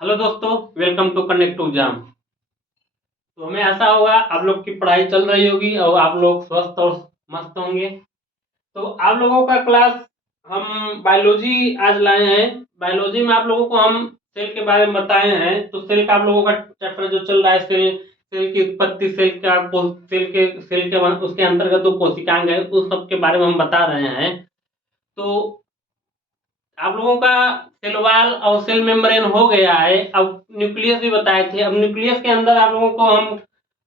Hello दोस्तों, welcome to connect to exam. तो हमें आशा होगा आप लोग की पढ़ाई चल रही होगी और आप लोग स्वस्थ और मस्त होंगे। तो आप लोगों का क्लास हम बायोलॉजी आज लाए हैं। बायोलॉजी में आप लोगों को हम सेल के बारे में बताए हैं। तो सेल का आप लोगों का चैप्टर जो चल रहा है, सेल सेल की उत्पत्ति, उसके अंतर्गत जो कोशिकांग है उस सब के बारे में हम बता रहे हैं। तो आप लोगों का सेल वॉल और सेल मेम्ब्रेन हो गया है। अब न्यूक्लियस भी बताए थे। अब न्यूक्लियस के अंदर आप लोगों को हम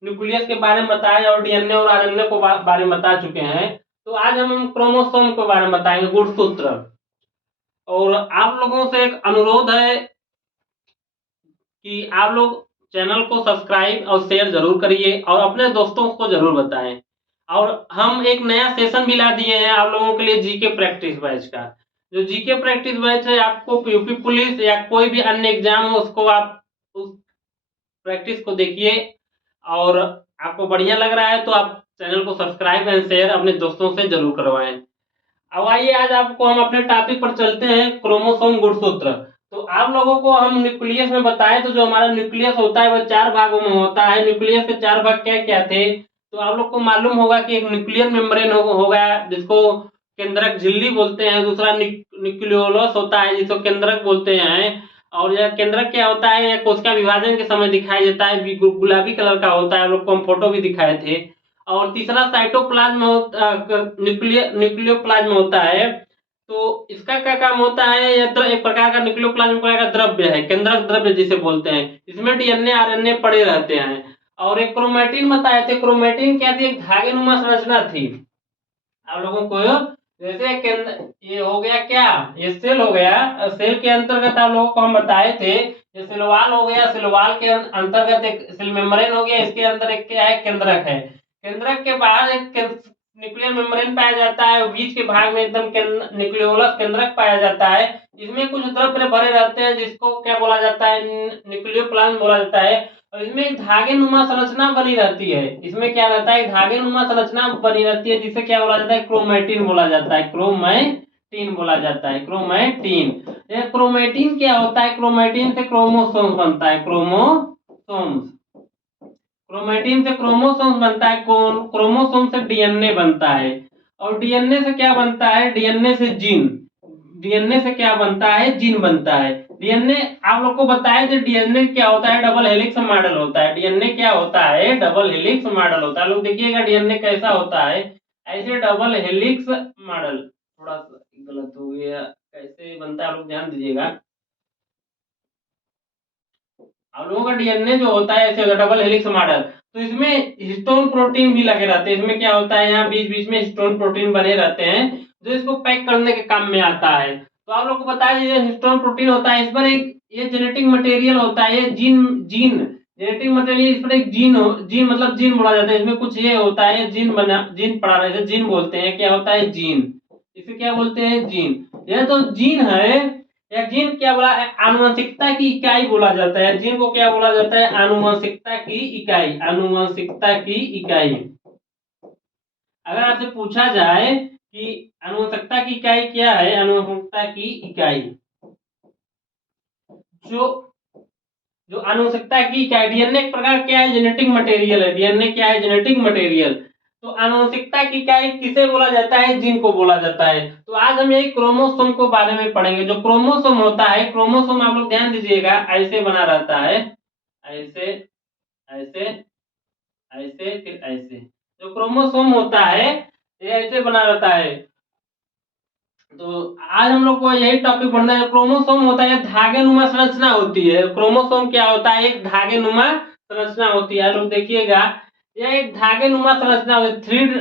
न्यूक्लियस के बारे में बताए और डीएनए और आरएनए को बारे में बता चुके हैं। तो आज हम क्रोमोसोम के बारे में बताएंगे, गुणसूत्र। और आप लोगों से एक अनुरोध है कि आप लोग चैनल को सब्सक्राइब और शेयर जरूर करिए और अपने दोस्तों को जरूर बताएं। और हम एक नया सेशन भी ला दिए हैं आप लोगों के लिए, जीके प्रैक्टिस बैच का। जो जीके प्रैक्टिस बैच है, आपको यूपी पुलिस या कोई भी अन्य एग्जाम हो उसको आप उस प्रैक्टिस को देखिए। और आपको बढ़िया लग रहा है तो आप चैनल को सब्सक्राइब एंड शेयर अपने दोस्तों से जरूर करवाएं। अब आइए, आज आपको हम अपने टॉपिक पर चलते हैं, क्रोमोसोम गुणसूत्र। तो आप लोगों को हम न्यूक्लियस में बताएं तो जो हमारा न्यूक्लियस होता है वह 4 भागों में होता है। न्यूक्लियस के 4 भाग क्या क्या थे? तो आप लोग को मालूम होगा कि एक न्यूक्लियर मेम्ब्रेन होगा जिसको केंद्रक झिल्ली बोलते हैं। दूसरा न्यूक्लियोलस होता है जिसको केंद्रक बोलते हैं। और यह केंद्रक क्या होता है? यह कोशिका विभाजन के समय दिखाई देता है, गुलाबी कलर का होता है। आप लोग को हम फोटो भी दिखाए थे। और तीसरा साइटोप्लाज्म न्यूक्लियोप्लाज्म होता है। तो इसका क्या काम होता है? यह एक प्रकार का न्यूक्लियोप्लाज्म का द्रव्य है, केंद्रक द्रव्य जिसे बोलते हैं। इसमें डीएनए आरएनए पड़े रहते हैं। और एक क्रोमेटिन बताए थे। क्रोमेटिन क्या थी? एक धागेनुमा संरचना थी। आप लोगों को जैसे ये हो गया क्या, ये सेल हो गया। सेल के अंतर्गत आप लोगों को हम बताए थे, ये सेल वॉल हो गया। सेल वॉल के अंतर्गत एक सेल मेम्ब्रेन हो गया। इसके अंदर एक क्या है? केंद्रक है। केंद्रक के बाहर एक न्यूक्लियर मेम्ब्रेन पाया जाता है। बीच के भाग में एकदम न्यूक्लियोलस केंद्रक पाया जाता है। इसमें कुछ द्रव्य भरे रहते हैं जिसको क्या बोला जाता है? न्यूक्लियोप्लाज्म बोला जाता है। और इसमें एक धागे नुमा संरचना बनी रहती है। इसमें क्या रहता है? धागे नुमा संरचना बनी रहती है जिसे क्या बोला जाता है? क्रोमेटिन बोला जाता है। क्रोमैटिन बोला जाता है, क्रोमैटिन। यह क्रोमेटिन क्या होता है? क्रोमेटिन से क्रोमोसोम्स बनता है, क्रोमोसोम्स। क्रोमेटिन से क्रोमोसोम्स बनता है। क्रोमोसोम से डीएनए बनता है। और डीएनए से क्या बनता है? डीएनए से जीन। डीएनए से क्या बनता है? जीन बनता है। डीएनए आप लोग को बताया थे, डीएनए क्या होता है? डबल हेलिक्स मॉडल होता है। डीएनए क्या होता है? डबल हेलिक्स मॉडल होता है। लोग देखिएगा डीएनए कैसा होता है, ऐसे डबल हेलिक्स मॉडल। थोड़ा सा गलत हो गया, कैसे बनता है आप लोग ध्यान दीजिएगा। आप लोगों का डीएनए जो होता है ऐसे होता है, डबल हेलिक्स मॉडल। तो इसमें हिस्टोन प्रोटीन भी लगे रहते हैं। इसमें क्या होता है? यहाँ बीच बीच में हिस्टोन प्रोटीन बने रहते हैं जो इसको पैक करने के काम में आता है। तो आप लोग को बताया, ये हिस्टोन प्रोटीन होता है, इस पर एक ये जेनेटिक मटेरियल होता है। ये जीन जीन जेनेटिक मटेरियल, इस पर एक जीन मतलब जीन बोला जाता है। इसमें कुछ ये होता है, जीन पढ़ा रहे थे, जीन बोलते हैं। क्या होता है? जीन। इसे क्या बोलते हैं? जीन। यह तो जीन है। या जीन क्या बोला है? आनुवंशिकता की इकाई बोला जाता है। जीन को क्या बोला जाता है? आनुवंशिकता की इकाई। आनुवंशिकता की इकाई। अगर आपसे पूछा जाए कि आनुवंशिकता की इकाई क्या है, आनुवंशिकता की इकाई जो जो आनुवंशिकता की इकाई, डीएनए एक प्रकार क्या है? जेनेटिक मटेरियल है। डीएनए क्या है? Genetic material. तो आनुवंशिकता की इकाई किसे बोला जाता है? जीन को बोला जाता है। तो आज हम यही क्रोमोसोम को बारे में पढ़ेंगे। जो क्रोमोसोम होता है, क्रोमोसोम आप लोग ध्यान दीजिएगा, ऐसे बना रहता है। ऐसे, ऐसे, ऐसे, फिर ऐसे। जो क्रोमोसोम होता है ये ऐसे बना रहता है। तो आज हम लोग को यही टॉपिक पढ़ना है। क्रोमोसोम होता है धागे नुमा संरचना होती है। क्रोमोसोम क्या होता है? एक धागे नुमा संरचना होती है। लोग देखिएगा, यह एक धागे नुमा संरचना होती है।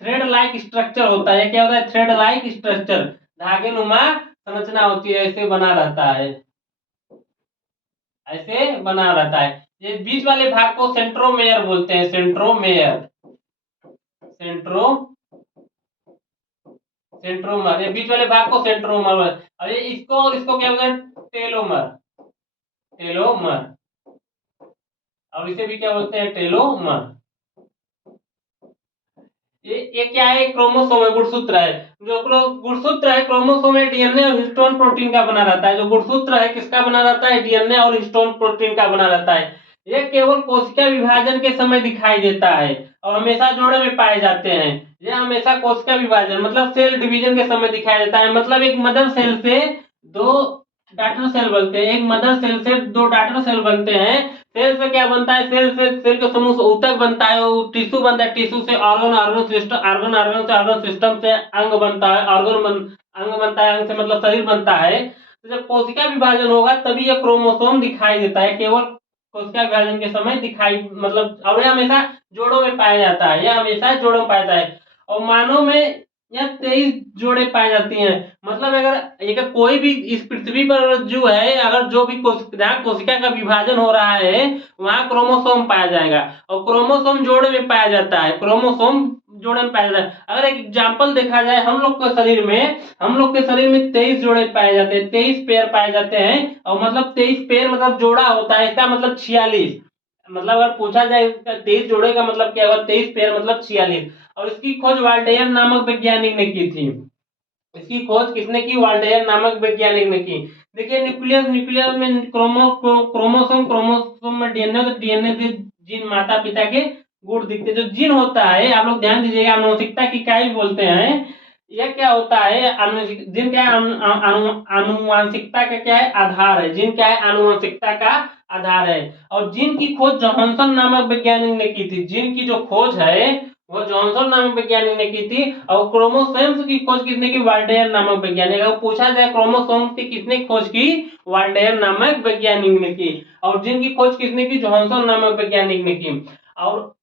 थ्रेड लाइक स्ट्रक्चर होता है। क्या होता है? थ्रेड लाइक स्ट्रक्चर, धागे नुमा संरचना होती है। ऐसे बना रहता है, ऐसे बना रहता है। ये बीच वाले भाग को सेंट्रोमेयर बोलते हैं। सेंट्रोमेयर, सेंट्रो सेंट्रोमर। ये बीच वाले भाग को सेंट्रोमर। और ये इसको और इसको क्या बोलते हैं? Telomere, telomere. और इसे भी क्या बोलते हैं? टेलोमर। ये क्या है, क्रोमोसोम है, गुणसूत्र है। जो गुणसूत्र है क्रोमोसोम है, डीएनए और हिस्टोन प्रोटीन का बना रहता है। जो गुणसूत्र है किसका बना रहता है, डीएनए और हिस्टोन प्रोटीन का बना रहता है। ये केवल कोशिका विभाजन के समय दिखाई देता है और हमेशा जोड़े में पाए जाते हैं। ये हमेशा कोशिका विभाजन मतलब सेल डिवीजन के समय दिखाई देता है। मतलब एक मदर सेल से दो डॉटर सेल बनते हैं, एक मदर सेल से दो डॉटर सेल बनते हैं। सेल से क्या बनता है, सेल से सेल के समूह से ऊतक बनता है, वो टिश्यू बनता है, टिश्यू से organ, organ system, organ organ से ऑर्गन सिस्टम से अंग बनता है, अंग बनता है, अंग से मतलब शरीर बनता है। तो जब कोशिका विभाजन होगा तभी यह क्रोमोसोम दिखाई देता है, केवल कोशिका विभाजन के समय दिखाई मतलब, और यह हमेशा जोड़ों में पाया जाता है, यह हमेशा जोड़ों में पाया जाता है। और मानव में यह 23 जोड़े पाई जाती हैं। मतलब अगर एक कोई भी इस पृथ्वी पर जो है, अगर जो भी जहाँ कोशिका का विभाजन हो रहा है वहां क्रोमोसोम पाया जाएगा, और क्रोमोसोम जोड़े में पाया जाता है, क्रोमोसोम जोड़े में पाया जाता है। अगर एक एग्जाम्पल देखा जाए, हम लोग के शरीर में 23 जोड़े पाए जाते हैं, 23 पेयर पाए जाते हैं। और मतलब 23 पेयर मतलब जोड़ा होता है, इसका मतलब 46। मतलब अगर पूछा जाए इसका 23 जोड़े का मतलब क्या होगा, 23 पेयर मतलब 46। और इसकी खोज वाल्टेयर नामक वैज्ञानिक ने की थी। इसकी खोज किसने की, वाल्टेयर नामक वैज्ञानिक ने की। देखिए न्यूक्लियस, न्यूक्लियस में क्रोमोसोम, क्रोमोसोम में डीएनए, तो डीएनए से जीन माता पिता के गुण दिखते। जो जीन होता है, आप लोग ध्यान दीजिएगा, आनुवंशिकता की इकाई बोलते हैं। यह क्या होता है, जीन क्या है, आनुवंशिकता का क्या है, आधार है। जीन क्या है, आनुवंशिकता का आधार है। और जीन की खोज जॉनसन नामक वैज्ञानिक ने की थी। जीन की जो खोज है वो जॉनसन नामक वैज्ञानिक ने की थी। और क्रोमोसोम्स की खोज किसने की, वाल्टेयर नामक वैज्ञानिक। अगर पूछा जाए क्रोमोसोम्स की किसने खोज की, वाल्टेयर नामक वैज्ञानिक ने की। और जिनकी खोज किसने की, जॉनसन नामक वैज्ञानिक ने की। और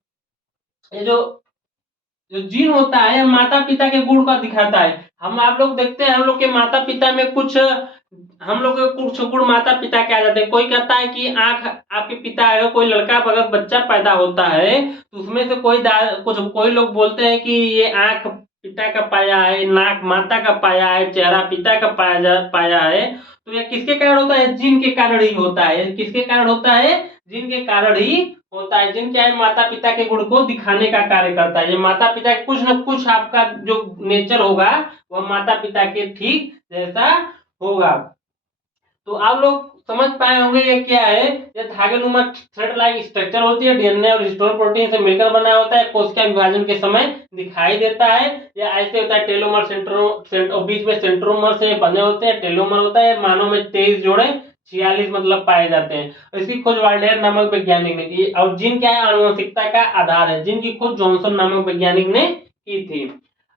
ये जो जीन होता है माता पिता के गुण का दिखाता है। हम आप लोग देखते हैं, हम लोग के माता पिता में कुछ, हम लोग के कुछ गुण माता पिता के आ जाते हैं। कोई कहता है कि आंख आपके पिता है, कोई लड़का अगर बच्चा पैदा होता है तो उसमें से कुछ कोई लोग बोलते हैं कि ये आंख पिता का पाया है, नाक माता का पाया है, चेहरा पिता का पाया है। तो यह किसके कारण होता है, जीन के कारण ही होता है। किसके कारण होता है, जीन के कारण ही होता है। जिन क्या है, माता पिता के गुण को दिखाने का कार्य करता है। ये माता पिता कुछ न कुछ आपका जो नेचर होगा वह माता पिता के ठीक जैसा होगा। तो आप लोग समझ पाए होंगे ये क्या है। ये धागेनुमा थ्रेड लाइक स्ट्रक्चर होती है, डीएनए और हिस्टोन प्रोटीन से मिलकर बना होता है, कोशिका विभाजन के समय दिखाई देता है। या ऐसे होता है, टेलोमर और बीच में सेंट्रोमर से बने होते हैं, टेलोमर होता है। मानव में 23 जोड़े 46 मतलब पाए जाते हैं। इसकी खोज वाल्टेयर नामक वैज्ञानिक ने की। और जीन क्या है, आनुवंशिकता का आधार है। जीन की खोज जॉनसन नामक वैज्ञानिक ने की थी।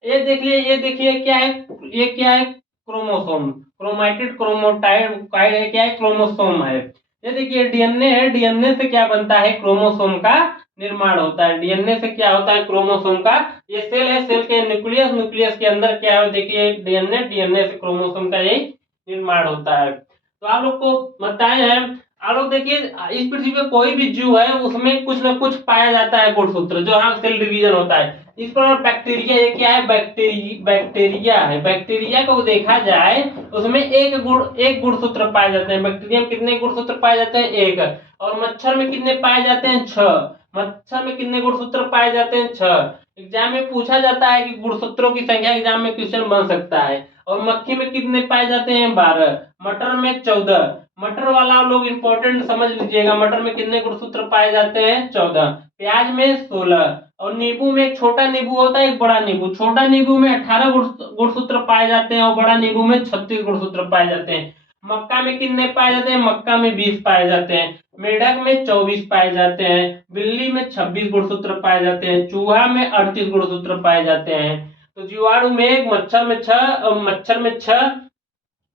ये देखिए क्या है, ये क्या है, क्रोमोसोम, क्रोमैटिड क्रोमोटाइड क्या है, क्रोमोसोम है। ये देखिए डीएनए है, डीएनए से क्या बनता है, क्रोमोसोम का निर्माण होता है। डीएनए से क्या होता है, क्रोमोसोम का, ये सेल है, सेल के न्यूक्लियस, न्यूक्लियस के अंदर क्या है, देखिए डीएनए, डीएनए से क्रोमोसोम का यही निर्माण होता है। तो आप लोग को बताए हैं। आप लोग देखिए इस पृथ्वी पे कोई भी जीव है उसमें कुछ न कुछ पाया जाता है गुणसूत्र, जो हाँ सेल डिवीजन होता है। इस पर बैक्टीरिया, ये क्या है, बैक्टीरिया है। बैक्टीरिया को देखा जाए उसमें एक गुणसूत्र पाए जाते हैं। बैक्टीरिया में कितने गुणसूत्र पाए जाते हैं, एक। और मच्छर में कितने पाए जाते हैं, 6। मच्छर में कितने गुणसूत्र पाए जाते हैं, 6। एग्जाम में पूछा जाता है कि गुणसूत्रों की संख्या, एग्जाम में क्वेश्चन बन सकता है। और मक्खी में कितने पाए जाते हैं, 12। मटर में 14। मटर वाला लोग इंपॉर्टेंट समझ लीजिएगा, मटर में कितने गुणसूत्र पाए जाते हैं, 14। प्याज में 16। और नींबू में एक छोटा नींबू होता है, एक बड़ा नींबू। छोटा नींबू में 18 गुणसूत्र पाए जाते हैं और बड़ा नींबू में 36 गुणसूत्र पाए जाते हैं। मक्का में कितने पाए जाते हैं, मक्का में 20 पाए जाते हैं। मेढक में 24 पाए जाते हैं। बिल्ली में 26 गुणसूत्र पाए जाते हैं। चूहा में 38 गुणसूत्र पाए जाते हैं। तो जीवाणु में 1, मच्छर में 6, मच्छर में 6,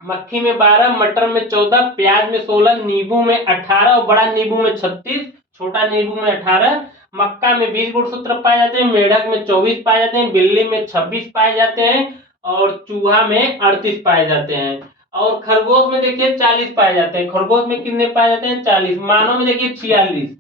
मक्खी में 12, मटर में 14, प्याज में 16, नींबू में 18 और बड़ा नींबू में 36, छोटा नींबू में 18। मक्का में 20 गुणसूत्र पाए जाते हैं, मेढक में 24 पाए जाते हैं, बिल्ली में 26 पाए जाते हैं और चूहा में 38 पाए जाते हैं। और खरगोश में देखिए 40 पाए जाते हैं। खरगोश में कितने पाए जाते हैं, 40। मानव में देखिए 46।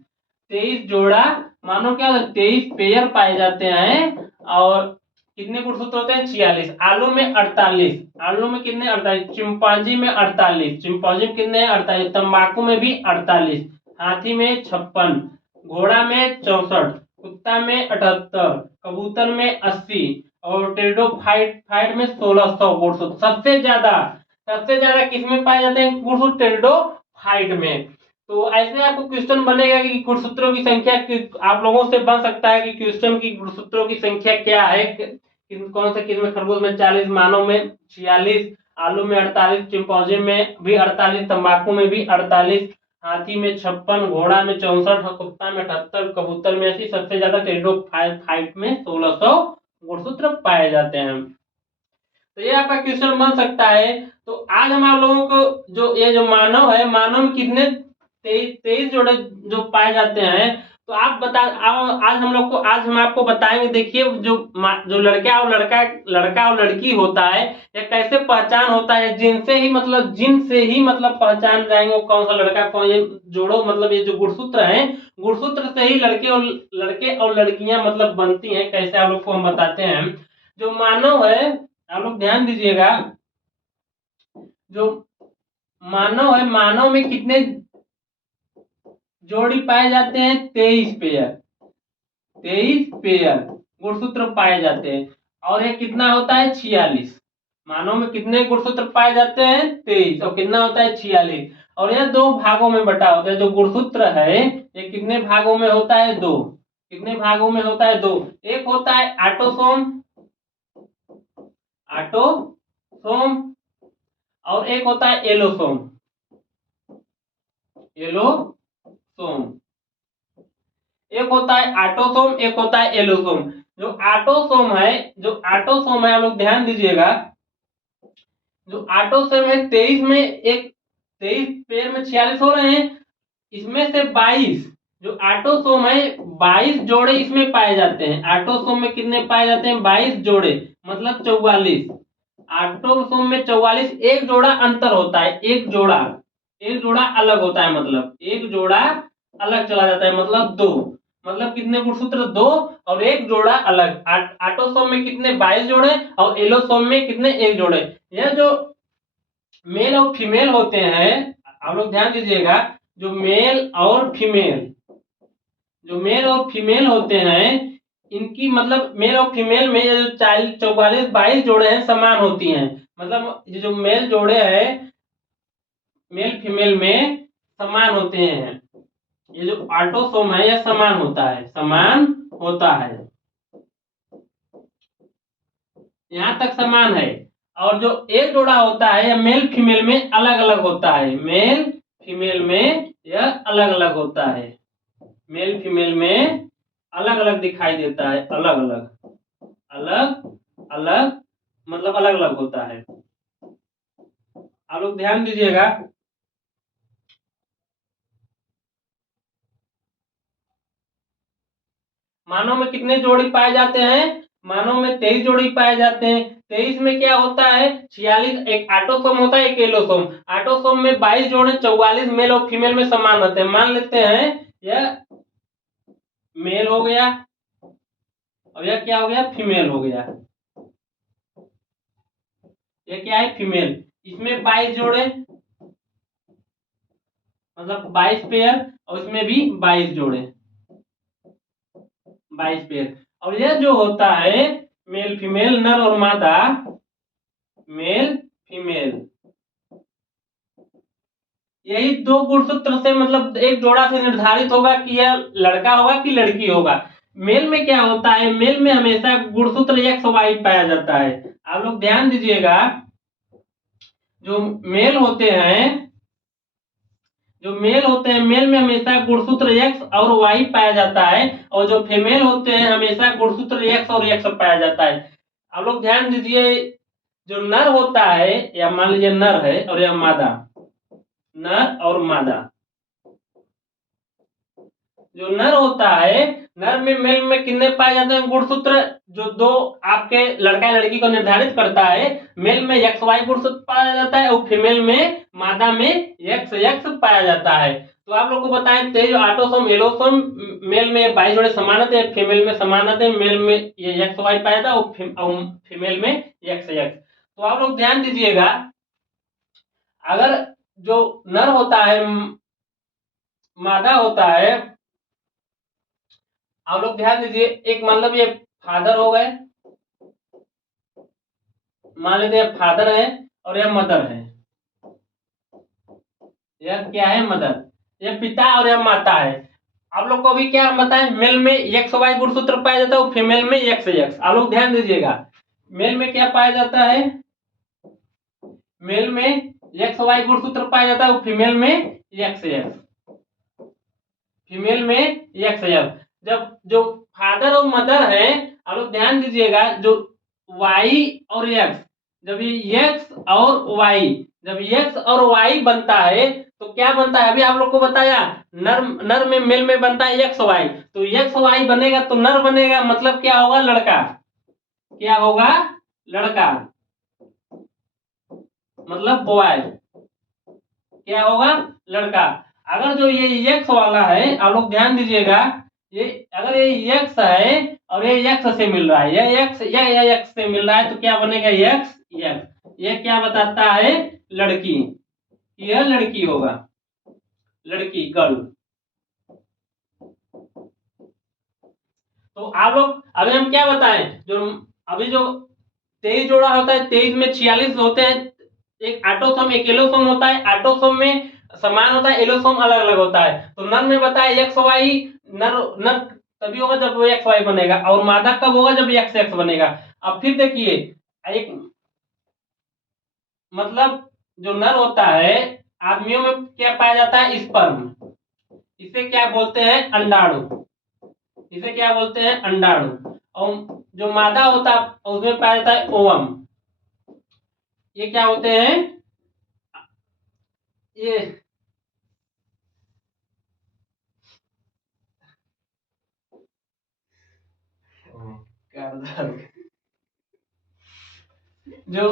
23 जोड़ा मानव क्या होता है, 23 पेयर पाए जाते हैं। और कितने गुणसूत्र होते हैं, 46। आलू में 48। आलू में कितने, 48। चिंपांजी में 48। चिंपांजी में कितने, 48। तंबाकू में भी 48। हाथी में 56। घोड़ा में 64। कुत्ता में 78, कबूतर में 80 और टेरिडोफाइट में 1600 गुणसूत्र। सबसे ज्यादा किसमें पाए जाते हैं गुणसूत्र? टेरिडोफाइट में। तो ऐसे आपको क्वेश्चन बनेगा कि गुणसूत्रों की संख्या आप लोगों से बन सकता है कि क्वेश्चन की गुणसूत्रों की संख्या क्या है, कौन से किसमें? खरगोश में 40, मानव में 46, आलू में 48, चिंपैंजी में भी 48, तंबाकू में भी 48, हाथी में 56, घोड़ा में 64, कुत्ता में 78, कबूतर में 80, सबसे ज्यादा टेरिडोफाइट में 1600 गुणसूत्र पाए जाते हैं। तो ये आपका क्वेश्चन बन सकता है। तो आज हम आप लोगों को जो मानव है, मानव में कितने 23 जोड़े जो पाए जाते हैं। तो आप आज हम आपको बताएंगे। देखिए जो लड़का और लड़की होता है, ये कैसे पहचान होता है? जिन से ही मतलब पहचान जाएंगे कौन सा लड़का कौन। ये जोड़ो मतलब ये जो गुणसूत्र है, गुणसूत्र से ही लड़के और लड़कियां मतलब बनती हैं। कैसे आप लोग को हम बताते हैं। जो मानव है, आप लोग ध्यान दीजिएगा, जो मानव है, मानव में कितने जोड़ी पाए जाते हैं? 23 पेयर गुणसूत्र पाए जाते हैं। और ये कितना होता है? 46। मानव में कितने गुणसूत्र पाए जाते हैं? 23। और कितना होता है? 46। और यह 2 भागों में बटा होता है। जो गुणसूत्र है ये कितने भागों में होता है? 2। कितने भागों में होता है? 2। एक होता है आटोसोम और एक होता है एलोसोम। एक होता है आटोसोम, एक होता है एलोसोम। जो आटोसोम है आप लोग ध्यान दीजिएगा। जो आटोसोम है 23 पेयर में 46 हो रहे हैं। इसमें से 22 जो आटोसोम है 22 जोड़े इसमें पाए जाते हैं। आटोसोम में कितने पाए जाते हैं? 22 जोड़े मतलब 44। आटोसोम में 44, एक जोड़ा अंतर होता है। एक जोड़ा अलग होता है, मतलब एक जोड़ा अलग चला जाता है, मतलब 2। मतलब कितने गुणसूत्र? 2। और एक जोड़ा अलग। आटोसोम में कितने? 22 जोड़े। और एलोसोम में कितने? 1 जोड़े। यह जो मेल और फीमेल होते हैं, आप लोग ध्यान दीजिएगा, जो मेल और फीमेल होते हैं, इनकी मतलब मेल और फीमेल में जो 44-22 जोड़े हैं समान होती हैं। मतलब ये जो मेल जोड़े हैं मेल फीमेल में समान होते हैं। ये जो आटोसोम है यह समान होता है। यहां तक समान है। और जो एक जोड़ा होता है यह मेल फीमेल में अलग अलग होता है। मेल फीमेल में यह अलग अलग होता है। मेल फीमेल में अलग अलग दिखाई देता है। अलग अलग मतलब अलग अलग होता है। आप लोग ध्यान दीजिएगा। मानव में कितने जोड़ी पाए जाते हैं? मानव में 23 जोड़ी पाए जाते हैं। 23 में क्या होता है? 46 एक आटोसोम होता है, एक एलोसोम। आटोसोम में 22 जोड़े, 44 मेल और फीमेल में समान रहते हैं। मान लेते हैं यह मेल हो गया और यह क्या हो गया? फीमेल हो गया। यह क्या है? फीमेल। इसमें 22 जोड़े मतलब 22 पेयर और इसमें भी 22 जोड़े 22 पेयर। और यह जो होता है मेल फीमेल, नर और मादा, मेल फीमेल, यही 2 गुणसूत्र से मतलब एक जोड़ा से निर्धारित होगा कि यह लड़का होगा कि लड़की होगा। मेल में क्या होता है? मेल में हमेशा गुणसूत्र एक्स वाई पाया जाता है। आप लोग ध्यान दीजिएगा, जो मेल होते हैं मेल में हमेशा गुणसूत्र एक्स और वाई पाया जाता है। और जो फीमेल होते हैं हमेशा गुणसूत्र एक्स और एक्स पाया जाता है। आप लोग ध्यान दीजिए, जो नर होता है, या मान लीजिए नर है और यह मादा, नर और मादा। जो नर होता है, नर में मेल में कितने पाए जाते हैं गुणसूत्र? जो 2 आपके लड़का लड़की को निर्धारित करता है। मेल में एक्स वाई गुणसूत्र पाया जाता है और फीमेल में, मादा में एक्स एक्स पाया जाता है। तो आप लोग को बताएं, जो आटोसोम एलोसोम, मेल में 22 जोड़े समान आते हैं, फीमेल में समान आते हैं। मेल में ये एक्स वाई पाया जाता है और फीमेल में एक्स एक्स। तो आप लोग ध्यान दीजिएगा, अगर जो नर होता है, मादा होता है, आप लोग ध्यान दीजिए, एक मतलब ये फादर हो गए, मान लेते हैं फादर है और यह मदर है, यह क्या है मदर, यह पिता और यह माता है। आप लोग को अभी क्या बताएं, मेल में एक्स वाई गुणसूत्र पाया जाता है, फीमेल में एक्स एक्स। आप लोग ध्यान दीजिएगा, मेल में क्या पाया जाता है, मेल में एक्स वाई गुणसूत्र पाया जाता है, फीमेल में एक्स एक्स, फीमेल में एक्स एक्स। जब जो फादर और मदर है, आप लोग ध्यान दीजिएगा, जो वाई और एक्स, जब ये एक्स और वाई, जब एक्स और वाई बनता है तो क्या बनता है, अभी आप लोग को बताया, नर नर में मेल में बनता है एक्स वाई, तो एक्स वाई बनेगा तो नर बनेगा, मतलब क्या होगा, लड़का, क्या होगा, लड़का, मतलब बॉय, क्या होगा, लड़का। अगर जो ये एक्स वाला है, आप लोग ध्यान दीजिएगा, ये अगर ये एक्स है और ये एक्स से मिल रहा है, ये एक्स या एक्स से मिल रहा है, तो क्या बनेगा, एक्स एक्स। ये क्या बताता है, लड़की, यह लड़की होगा, लड़की, गर्ल। तो आप लोग अभी हम क्या बताएं, जो अभी जो 23 जोड़ा होता है, 23 में 46 होते हैं, एक ऑटोसोम एक एलोसोम होता है, ऑटोसोम में समान होता है, एलोसोम अलग अलग होता है। तो नर में बताया एक्स वाई, नर नर तभी होगा जब वो एक्स वाई बनेगा, और मादा कब होगा, जब एक्स एक्स बनेगा। अब फिर देखिए, एक मतलब जो नर होता है, आदमियों में क्या पाया जाता है, स्पर्म, इसे क्या बोलते हैं, अंडाणु, इसे क्या बोलते हैं, अंडाणु। और जो मादा होता है उसमें पाया जाता है ओवम, ये क्या होते हैं, ये जो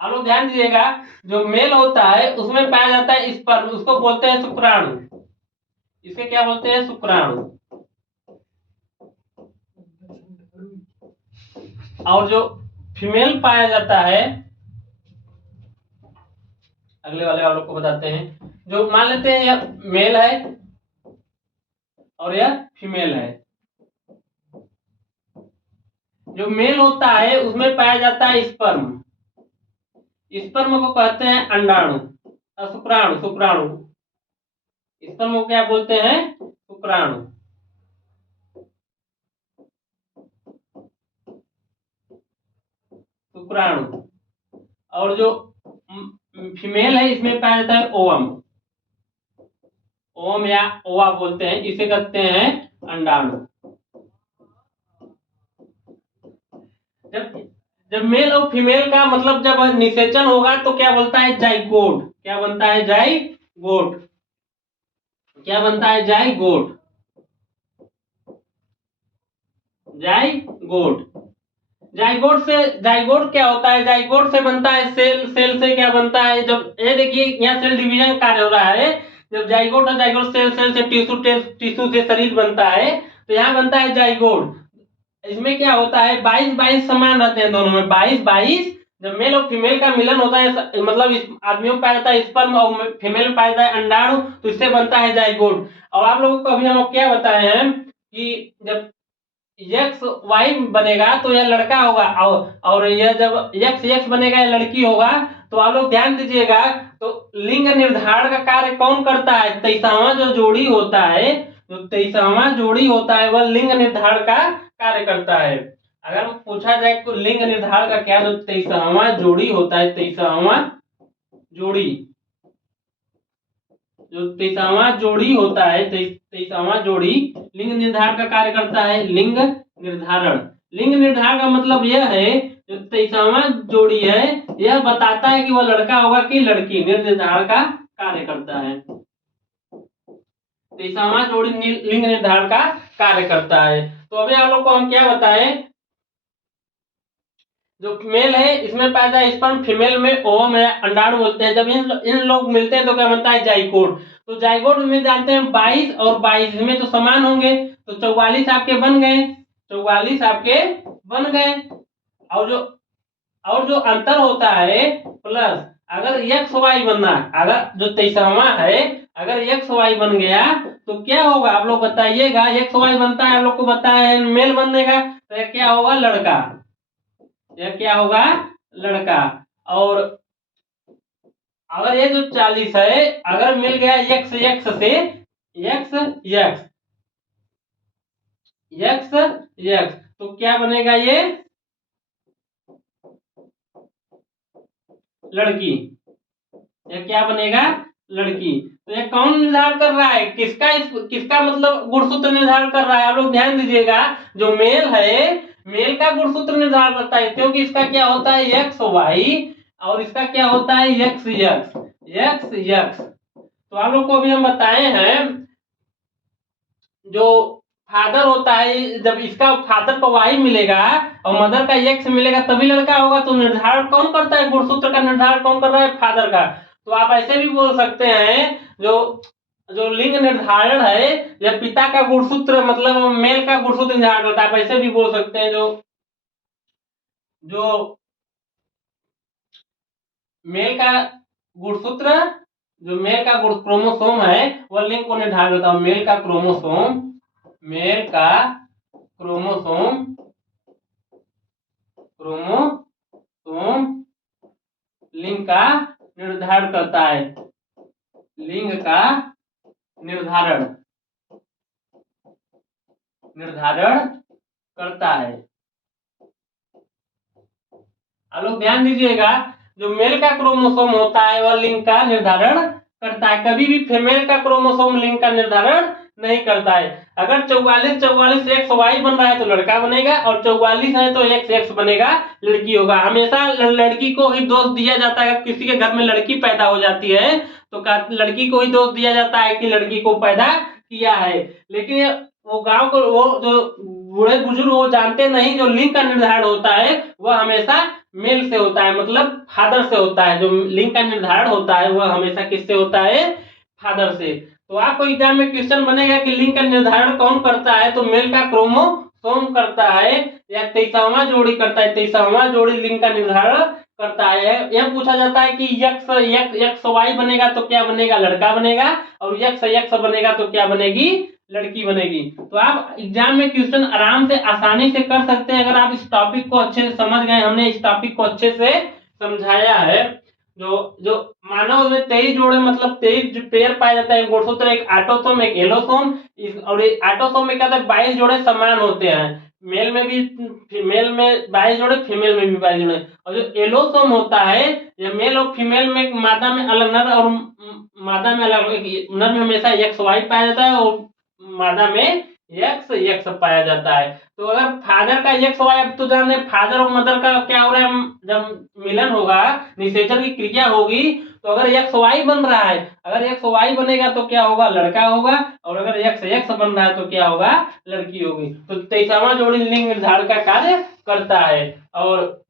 आप लोग ध्यान दीजिएगा, जो मेल होता है उसमें पाया जाता है स्पर्म, उसको बोलते हैं शुक्राणु, इसे क्या बोलते हैं, शुक्राणु। और जो फीमेल पाया जाता है, अगले वाले आप लोग को बताते हैं, जो मान लेते हैं यह मेल है और यह फीमेल है, जो मेल होता है उसमें पाया जाता है स्पर्म, स्पर्म को कहते हैं अंडाणु, शुक्राणु, शुक्राणु, स्पर्म को क्या बोलते हैं, शुक्राणु, शुक्राणु। और जो फीमेल है इसमें पाया जाता है ओवम, ओम या ओवा बोलते हैं, इसे कहते हैं अंडाणु। जब जब मेल और फीमेल का मतलब जब निषेचन होगा तो क्या बोलता है, जाइगोट, क्या बनता है, जाइगोट, क्या बनता है, जाइगोट, जाइगोट। जाइगोट क्या होता है, जाइगोट से बनता है सेल, सेल से क्या बनता है, जब ये देखिए यहाँ सेल डिवीजन कार्य हो रहा है, जब जाइगोट और जाइगोट सेल, सेल से टिश्यू, टिश्यू से शरीर बनता है, तो यहाँ बनता है जाइगोट। इसमें क्या होता है, 22 समान रहते हैं दोनों में, 22 जब मेल और फीमेल का मिलन होता है, मतलब इस आदमियों में पाया जाता है स्पर्म और फीमेल में पाया जाता है अंडाणु, तो इससे बनता है जाइगोट। और आप लोगों को अभी हम क्या बताए हैं कि जब एक्स वाई बनेगा तो यह लड़का होगा, और यह जब एक्स एक्स बनेगा यह लड़की होगा। तो आप लोग ध्यान दीजिएगा, तो लिंग निर्धारण का कार्य कौन करता है, 23वां जो जोड़ी होता है, जो 23वां जोड़ी होता है वह लिंग निर्धारण का कार्य करता है। अगर पूछा जाए तो लिंग निर्धारण का क्या, जो 23वां जोड़ी होता है, 23वां जोड़ी, जो 23वां जोड़ी होता है, 23वां जोड़ी लिंग निर्धारण का कार्य करता है, लिंग निर्धारण। लिंग निर्धारण का मतलब यह है, जो 23वां जोड़ी है यह बताता है कि वह लड़का होगा कि लड़की, निर्धारण का कार्य करता है, 23वां जोड़ी लिंग निर्धारण का कार्य करता है। तो अभी आप लोग को हम क्या बताएं, जो मेल है इसमें पाया जाए स्पर्म, फीमेल में ओवम या अंडाणु बोलते हैं। जब इन लोग मिलते हैं तो क्या बनता है, जाइगोट। तो जाइगोट में जानते हैं 22 और 22 में तो समान होंगे, तो 44 आपके बन गए, 44 आपके बन गए। और जो अंतर होता है प्लस, अगर एक्स वाई बनना, अगर जो 23वां है अगर एक्स वाई बन गया तो क्या होगा आप लोग बताइएगा। एक्स वाई बनता है, आप लोग को बताया है मेल बनेगा, तो यह क्या होगा लड़का, यह क्या होगा लड़का। और अगर ये जो 40 है अगर मिल गया एक्स एक्स से, एक्स एक्स एक्स एक्स, तो क्या बनेगा ये लड़की, ये क्या बनेगा लड़की। तो ये कौन निर्धारण कर रहा है, किसका मतलब गुणसूत्र निर्धारण कर रहा है, आप लोग ध्यान दीजिएगा। जो मेल है मेल का गुणसूत्र निर्धारण करता है, क्योंकि इसका क्या होता है एक्स वाई और इसका क्या होता है एक्स एक्स एक्स एक्स। तो आप लोग को अभी हम बताए हैं जो फादर होता है, जब इसका फादर को वाई मिलेगा और मदर का एक्स मिलेगा तभी लड़का होगा। तो निर्धारण कौन करता है, गुणसूत्र का निर्धारण कौन कर रहा है, फादर का। तो आप ऐसे भी बोल सकते हैं जो जो लिंग निर्धारण है या पिता का गुणसूत्र मतलब मेल का गुणसूत्र निर्धारण करता है, आप ऐसे भी बोल सकते हैं जो जो मेल का गुणसूत्र, जो मेल का क्रोमोसोम है वह लिंग को निर्धारण करता है। मेल का क्रोमोसोम, मेल का क्रोमोसोम क्रोमोसोम लिंग का निर्धारण करता है, लिंग का निर्धारण निर्धारण करता है। आप लोग ध्यान दीजिएगा, जो मेल का क्रोमोसोम होता है वह लिंग का निर्धारण करता है, कभी भी फीमेल का क्रोमोसोम लिंग का निर्धारण नहीं करता है। अगर 44 एक्स वाई बन रहा है तो लड़का बनेगा और 44 है तो एक्स एक्स बनेगा, लड़की होगा। हमेशा लड़की को ही दोष दिया जाता है, किसी के घर में लड़की पैदा हो जाती है तो लड़की को ही दोष दिया जाता है कि लड़की को पैदा किया है। लेकिन वो गांव को वो जो बूढ़े बुजुर्ग वो जानते नहीं, जो लिंग का निर्धारण होता है वह हमेशा मेल से होता है, मतलब फादर से होता है। जो लिंग का निर्धारण होता है वह हमेशा किससे होता है, फादर से। तो आपको एग्जाम में क्वेश्चन बनेगा कि लिंग का निर्धारण कौन करता है, तो मेल का क्रोमोसोम करता है या 23वां जोड़ी करता है, 23वां जोड़ी लिंग का निर्धारण करता है। यह पूछा जाता है कि एक्स वाई बनेगा तो क्या बनेगा, लड़का बनेगा, और एक्स एक्स बनेगा तो क्या बनेगी, लड़की बनेगी। तो आप एग्जाम में क्वेश्चन आराम से आसानी से कर सकते हैं अगर आप इस टॉपिक को अच्छे से समझ गए। हमने इस टॉपिक को अच्छे से समझाया है। जो जो मानव में 23 जोड़े मतलब 23 जो पेयर पाया जाता है गुणसूत्र, एक ऑटोसोम एक एलोसोम, और ऑटोसोम में क्या होता है 22 जोड़े समान होते हैं, मेल में भी, फीमेल में 22 जोड़े, फीमेल में भी 22 जोड़े। और जो एलोसोम होता है ये मेल और फीमेल में मादा में अलग, नर और मादा में अलग, नर में हमेशा एक्स वाई पाया जाता है और मादा में एक्स एक्स पाया जाता है। तो अगर फादर का एक्स वाई, अब तो जाने फादर और मदर का क्या हो रहा है, जब मिलन होगा निषेचन की क्रिया होगी तो अगर एक्स वाई बन रहा है, अगर एक्स वाई बनेगा तो क्या होगा लड़का होगा, और अगर एक्स एक्स बन रहा है तो क्या होगा लड़की होगी। तो 23वां जोड़ी लिंग निर्धारण का कार्य करता है। और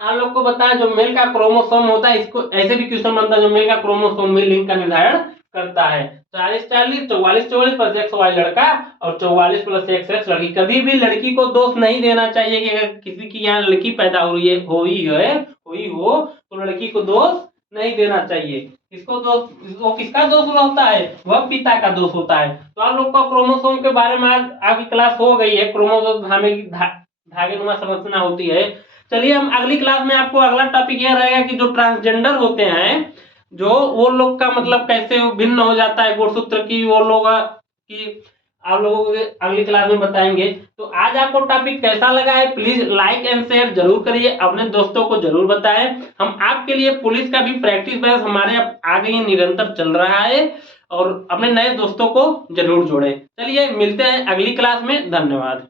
आप लोग को बताया जो मेल का क्रोमोसोम होता है, इसको ऐसे भी क्वेश्चन बनता है जो मेल का क्रोमोसोम में लिंग का निर्धारण करता है। 40 44 44 प्लस एक्स वाई लड़का और 44 प्लस एक्स एक्स लड़की। कभी भी लड़की को दोष नहीं देना चाहिए कि अगर किसी की यहाँ लड़की पैदा हो रही है हुई हो तो लड़की को दोष नहीं देना चाहिए। किसको दोष, वो किसका दोष होता है, वह पिता का दोष होता है। तो आप लोग का क्रोमोसोम के बारे में आज आपकी क्लास हो गई है, क्रोमोसोम धागे नुमा संरचना होती है। चलिए हम अगली क्लास में आपको अगला टॉपिक यह रहेगा कि जो ट्रांसजेंडर होते हैं, जो वो लोग का मतलब कैसे भिन्न हो जाता है गुणसूत्र की, वो लोग की आप लोगों को अगली क्लास में बताएंगे। तो आज आपको टॉपिक कैसा लगा है प्लीज लाइक एंड शेयर जरूर करिए, अपने दोस्तों को जरूर बताएं। हम आपके लिए पुलिस का भी प्रैक्टिस बैच हमारे आगे ही निरंतर चल रहा है और अपने नए दोस्तों को जरूर जोड़ें। चलिए मिलते हैं अगली क्लास में, धन्यवाद।